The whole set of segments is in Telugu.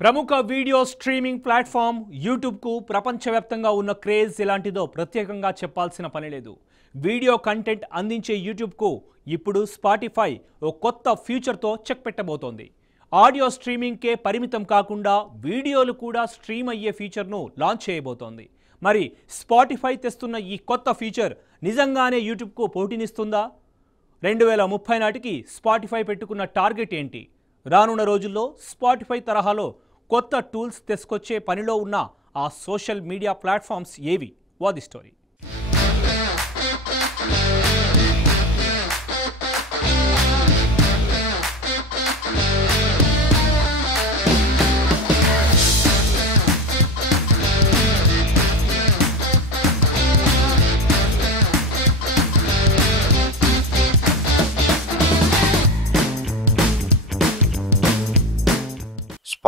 ప్రముఖ వీడియో స్ట్రీమింగ్ ప్లాట్ఫామ్ యూట్యూబ్కు ప్రపంచవ్యాప్తంగా ఉన్న క్రేజ్ ఎలాంటిదో ప్రత్యేకంగా చెప్పాల్సిన పని లేదు. వీడియో కంటెంట్ అందించే యూట్యూబ్కు ఇప్పుడు స్పాటిఫై ఓ కొత్త ఫ్యూచర్తో చెక్ పెట్టబోతోంది. ఆడియో స్ట్రీమింగ్కే పరిమితం కాకుండా వీడియోలు కూడా స్ట్రీమ్ అయ్యే ఫీచర్ను లాంచ్ చేయబోతోంది. మరి స్పాటిఫై తెస్తున్న ఈ కొత్త ఫీచర్ నిజంగానే యూట్యూబ్కు పోటీనిస్తుందా? 2030 నాటికి స్పాటిఫై పెట్టుకున్న టార్గెట్ ఏంటి? రానున్న రోజుల్లో స్పాటిఫై తరహాలో కొత్త టూల్స్ తీసుకొచ్చే పనిలో ఉన్న ఆ సోషల్ మీడియా ప్లాట్ఫామ్స్ ఏవి? What the story.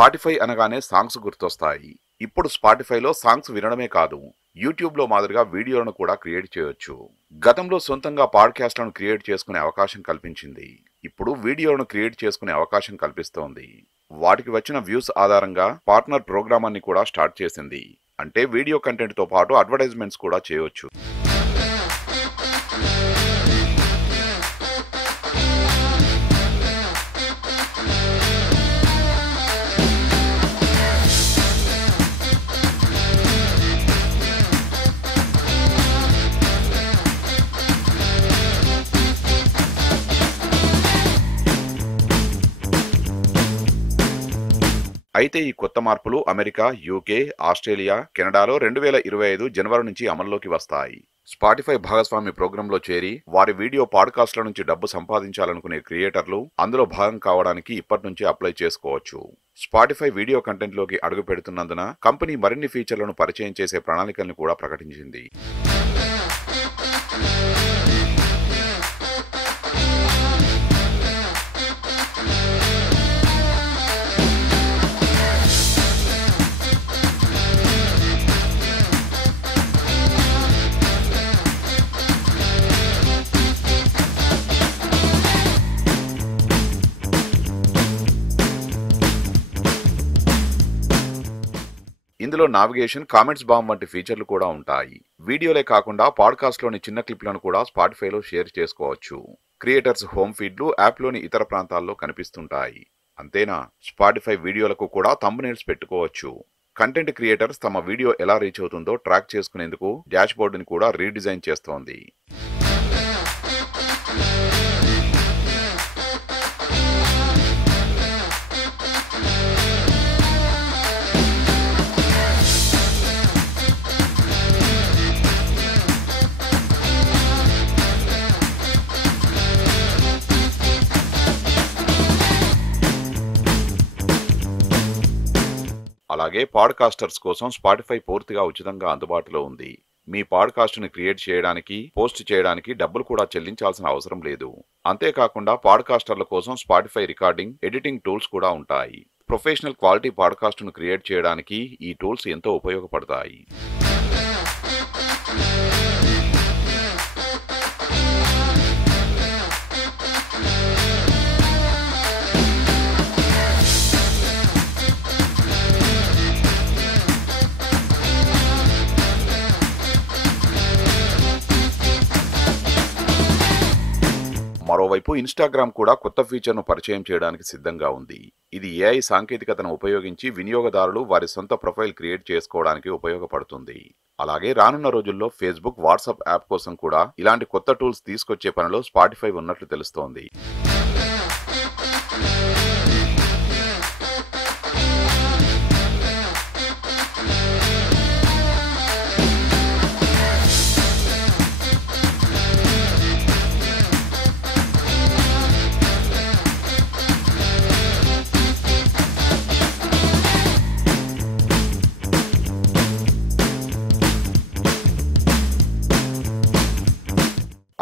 స్పాటిఫై అనగానే సాంగ్స్ గుర్తొస్తాయి. ఇప్పుడు స్పాటిఫైలో సాంగ్స్ వినడమే కాదు, యూట్యూబ్లో మాదిరిగా వీడియోలను కూడా క్రియేట్ చేయొచ్చు. గతంలో సొంతంగా పాడ్కాస్ట్లను క్రియేట్ చేసుకునే అవకాశం కల్పించింది. ఇప్పుడు వీడియోలను క్రియేట్ చేసుకునే అవకాశం కల్పిస్తోంది. వాటికి వచ్చిన వ్యూస్ ఆధారంగా పార్ట్నర్ ప్రోగ్రామాన్ని కూడా స్టార్ట్ చేసింది. అంటే వీడియో కంటెంట్తో పాటు అడ్వర్టైజ్మెంట్స్ కూడా చేయొచ్చు. అయితే ఈ కొత్త మార్పులు అమెరికా, యూకే, ఆస్ట్రేలియా, కెనడాలో 2025 జనవరి నుంచి అమల్లోకి వస్తాయి. స్పాటిఫై భాగస్వామి ప్రోగ్రాంలో చేరి వారి వీడియో పాడ్కాస్ట్ల నుంచి డబ్బు సంపాదించాలనుకునే క్రియేటర్లు అందులో భాగం కావడానికి ఇప్పటి నుంచి అప్లై చేసుకోవచ్చు. స్పాటిఫై వీడియో కంటెంట్లోకి అడుగు పెడుతున్నందున కంపెనీ మరిన్ని ఫీచర్లను పరిచయం చేసే ప్రణాళికలను కూడా ప్రకటించింది. ఇందులో నావిగేషన్, కామెంట్స్ బాంబ్ వంటి ఫీచర్లు కూడా ఉంటాయి. వీడియోలే కాకుండా పాడ్కాస్ట్లోని చిన్న క్లిప్లను కూడా స్పాటిఫైలో షేర్ చేసుకోవచ్చు. క్రియేటర్స్ హోమ్ ఫీడ్లు యాప్లోని ఇతర ప్రాంతాల్లో కనిపిస్తుంటాయి. అంతేనా, స్పాటిఫై వీడియోలకు కూడా థంబ్నెయిల్స్ పెట్టుకోవచ్చు. కంటెంట్ క్రియేటర్స్ తమ వీడియో ఎలా రీచ్ అవుతుందో ట్రాక్ చేసుకునేందుకు డాష్బోర్డుని కూడా రీడిజైన్ చేస్తోంది. అలాగే పాడ్కాస్టర్స్ కోసం స్పాటిఫై పూర్తిగా ఉచితంగా అందుబాటులో ఉంది. మీ పాడ్కాస్ట్ని క్రియేట్ చేయడానికి, పోస్ట్ చేయడానికి డబ్బులు కూడా చెల్లించాల్సిన అవసరం లేదు. అంతేకాకుండా పాడ్కాస్టర్ల కోసం స్పాటిఫై రికార్డింగ్, ఎడిటింగ్ టూల్స్ కూడా ఉంటాయి. ప్రొఫెషనల్ క్వాలిటీ పాడ్కాస్ట్ను క్రియేట్ చేయడానికి ఈ టూల్స్ ఎంతో ఉపయోగపడతాయి. మరోవైపు ఇన్స్టాగ్రామ్ కూడా కొత్త ఫీచర్ను పరిచయం చేయడానికి సిద్ధంగా ఉంది. ఇది ఏఐ సాంకేతికతను ఉపయోగించి వినియోగదారులు వారి సొంత ప్రొఫైల్ క్రియేట్ చేసుకోవడానికి ఉపయోగపడుతుంది. అలాగే రానున్న రోజుల్లో ఫేస్బుక్, వాట్సాప్ యాప్ కోసం కూడా ఇలాంటి కొత్త టూల్స్ తీసుకొచ్చే పనిలో స్పాటిఫై ఉన్నట్లు తెలుస్తోంది.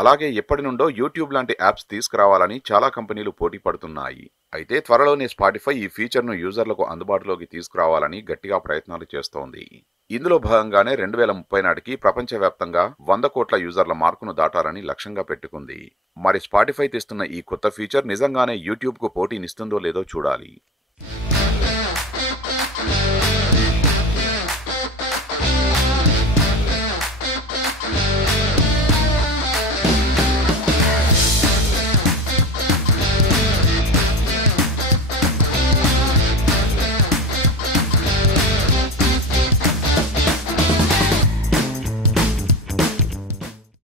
అలాగే ఎప్పటి నుండో యూట్యూబ్ లాంటి యాప్స్ తీసుకురావాలని చాలా కంపెనీలు పోటీ పడుతున్నాయి. అయితే త్వరలోనే స్పాటిఫై ఈ ఫీచర్ను యూజర్లకు అందుబాటులోకి తీసుకురావాలని గట్టిగా ప్రయత్నాలు చేస్తోంది. ఇందులో భాగంగానే 2030 నాటికి ప్రపంచవ్యాప్తంగా 100 కోట్ల యూజర్ల మార్కును దాటాలని లక్ష్యంగా పెట్టుకుంది. మరి స్పాటిఫై తెస్తున్న ఈ కొత్త ఫీచర్ నిజంగానే యూట్యూబ్కు పోటీనిస్తుందో లేదో చూడాలి.